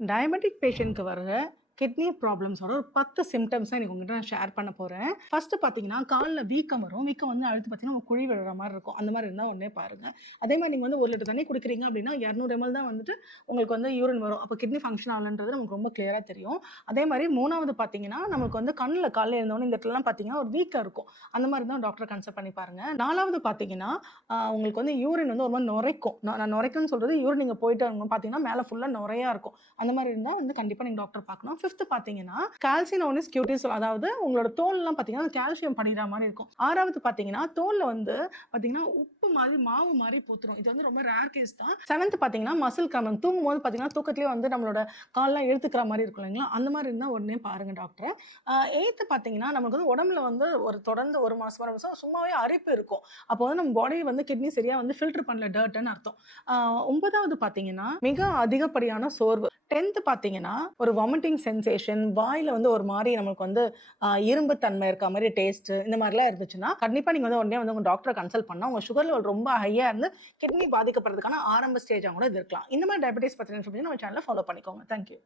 Diabetic பேஷண்ட்க்கு வர kidney ப்ராப்ளம்ஸோட ஒரு 10 symptoms தான் இன்னைக்கு உங்ககிட்ட நான் ஷேர் பண்ண போறேன். ஃபர்ஸ்ட் பார்த்தீங்கன்னா, கால்ல வீக்கம் வரும். வீக்கம் வந்து அழுத்தி பார்த்தீங்கன்னா, குழி விழுற மாரி இருக்கும். அந்த மாரி இருந்தா உடனே பாருங்க. அதே மாரி நீங்க வந்து 1 லிட்டர் தண்ணீ குடிக்கிறீங்க அப்படின்னா, 200 எம்எல் தான் வந்துட்டு உங்களுக்கு வந்து யூரின் வரும். அப்ப கிட்னி ஃபங்ஷன் ஆகலன்றது நமக்கு ரொம்ப கிளியரா தெரியும். அதே மாரி 3வது பார்த்தீங்கன்னா, நமக்கு வந்து கண்ல காலைல எழுந்தோனே இந்த இடத்துலலாம் பார்த்தீங்கன்னா, ஒரு வீக்கம் இருக்கும். அந்த மாரி தான் டாக்டர கன்சல்ட் பண்ணி பாருங்க. 4வது பார்த்தீங்கன்னா, உங்களுக்கு வந்து யூரின் வந்து ஒரு மாரி நுரைக்கும். நான் நுரைக்கும்னு சொல்றது யூரின் நீங்க போயிட்டு பார்த்தீங்கன்னா, மேல ஃபுல்லா நுரையா இருக்கும். அந்த மாரி இருந்தா வந்து கண்டிப்பா நீங்க டாக்டர் பார்க்கணும். 5த் பார்த்தீங்கன்னா, கால்சினோனிஸ் கியூட்டிஸ் அதாவது உங்களோட தோல்லாம் பார்த்தீங்கன்னா, கால்சியம் படியிற மாரி இருக்கும். 6வது பார்த்தீங்கன்னா, தோல்ல வந்து பார்த்தீங்கன்னா, உப்பு மாரி மாவு மாரி பூத்துரும். இது வந்து ரொம்ப ரேர் கேஸ் தான். 7த் பார்த்தீங்கன்னா, மசில் கிராம்பம் தூங்கும்போது பார்த்தீங்கன்னா, தூக்கத்திலேயே வந்து நம்மளோட கால்லாம் இழுத்துக்கிற மாரி இருக்கும் இல்லைங்களா? அந்த மாரி இருந்தா உடனே பாருங்க டாக்டர. 8த் பார்த்தீங்கன்னா, நமக்கு வந்து உடம்புல வந்து ஒரு தொடர்ந்து 1 மாசம், 2 மாசம் சும்மாவே அரிப்பு இருக்கும். அப்போ வந்து நம்ம பாடி வந்து கிட்னி சரியா வந்து ஃபில்டர் பண்ணல டர்ட்ன்னு அர்த்தம். 9வது பார்த்தீங்கன்னா, மிக அதிகப்படியான சோர்வு. 10த் பார்த்தீங்கன்னா, ஒரு வாமிட்டிங் சென்சேஷன், வாயில வந்து ஒரு மாரி நமக்கு வந்து இரும்பு தன்மை இருக்க மாரி டேஸ்ட் இந்த மாரிலாம் இருந்துச்சுன்னா, கண்டிப்பா நீங்க வந்து உடனே வந்து உங்க டாக்டர கன்சல்ட் பண்ணா, உங்க சுகர் லெவல் ரொம்ப ஹையா இருந்து கிட்னி பாதிக்கப்படுறதுக்கான ஆரம்ப ஸ்டேஜா கூட இது இருக்கலாம். இந்த மாரி டயபெட்டிஸ் பத்தின இன்ஃபர்மேஷன் நம்ம சேனல ஃபாலோ பண்ணிக்கோங்க. Thank you.